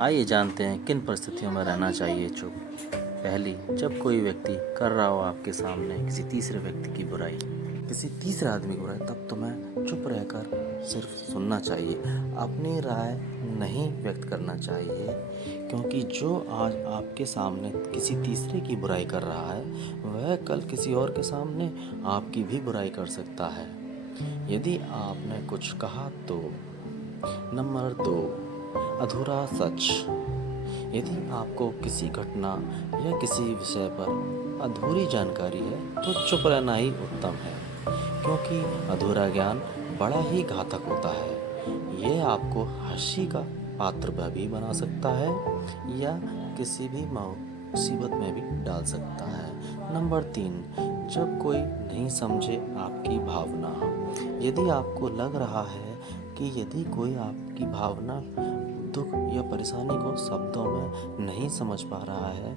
आइए जानते हैं किन परिस्थितियों में रहना चाहिए चुप। पहली, जब कोई व्यक्ति कर रहा हो आपके सामने किसी तीसरे व्यक्ति की बुराई, किसी तीसरे आदमी की बुराई, तब तुम्हें चुप रहकर सिर्फ सुनना चाहिए, अपनी राय नहीं व्यक्त करना चाहिए। क्योंकि जो आज आपके सामने किसी तीसरे की बुराई कर रहा है, वह कल किसी और के सामने आपकी भी बुराई कर सकता है। यदि आपने कुछ कहा तो। नंबर 2, अधूरा सच। यदि आपको किसी घटना या किसी विषय पर अधूरी जानकारी है तो चुप रहना ही उत्तम है, क्योंकि अधूरा ज्ञान बड़ा ही घातक होता है। यह आपको हंसी का पात्र भी बना सकता है या किसी भी मुसीबत में भी डाल सकता है। नंबर 3, जब कोई नहीं समझे आपकी भावना। यदि आपको लग रहा है कि यदि कोई आपकी भावना, दुख या परेशानी को शब्दों में नहीं समझ पा रहा है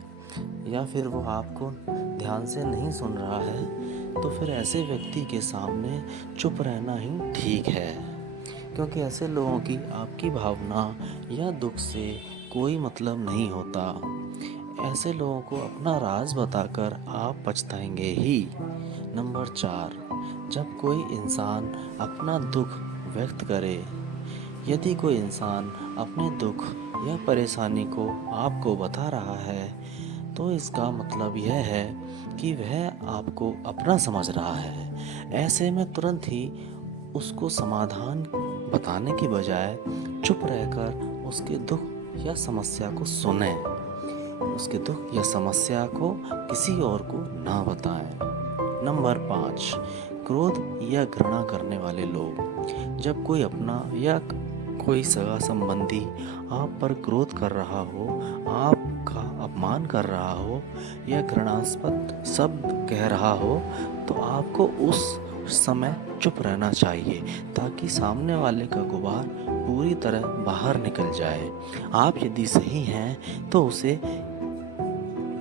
या फिर वो आपको ध्यान से नहीं सुन रहा है, तो फिर ऐसे व्यक्ति के सामने चुप रहना ही ठीक है। क्योंकि ऐसे लोगों की आपकी भावना या दुख से कोई मतलब नहीं होता। ऐसे लोगों को अपना राज बताकर आप पछताएंगे ही। नंबर 4, जब कोई इंसान अपना दुख व्यक्त करे। यदि कोई इंसान अपने दुख या परेशानी को आपको बता रहा है, तो इसका मतलब यह है कि वह आपको अपना समझ रहा है। ऐसे में तुरंत ही उसको समाधान बताने की बजाय चुप रहकर उसके दुख या समस्या को सुने। उसके दुख या समस्या को किसी और को ना बताएं। नंबर 5, क्रोध या घृणा करने वाले लोग। जब कोई अपना या कोई सगा संबंधी आप पर क्रोध कर रहा हो, आपका अपमान कर रहा हो या घृणास्पद शब्द कह रहा हो, तो आपको उस समय चुप रहना चाहिए, ताकि सामने वाले का गुबार पूरी तरह बाहर निकल जाए। आप यदि सही हैं तो उसे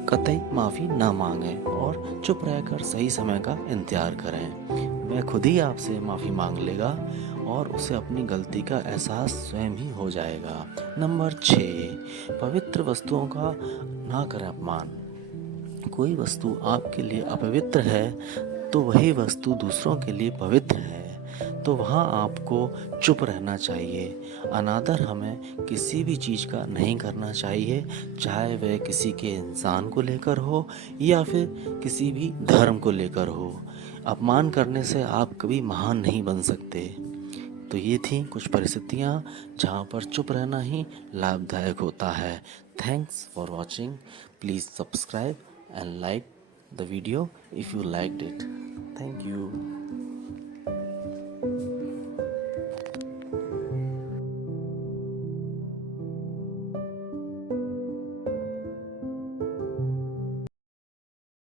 कतई माफ़ी ना मांगें और चुप रहकर सही समय का इंतज़ार करें। वह खुद ही आपसे माफ़ी मांग लेगा और उसे अपनी गलती का एहसास स्वयं ही हो जाएगा। नंबर 6, पवित्र वस्तुओं का ना करें अपमान। कोई वस्तु आपके लिए अपवित्र है तो वही वस्तु दूसरों के लिए पवित्र है, तो वहाँ आपको चुप रहना चाहिए। अनादर हमें किसी भी चीज़ का नहीं करना चाहिए, चाहे वह किसी के इंसान को लेकर हो या फिर किसी भी धर्म को लेकर हो। अपमान करने से आप कभी महान नहीं बन सकते। तो ये थी कुछ परिस्थितियाँ जहाँ पर चुप रहना ही लाभदायक होता है। Thanks for watching. Please subscribe and like the video if you liked it. Thank you.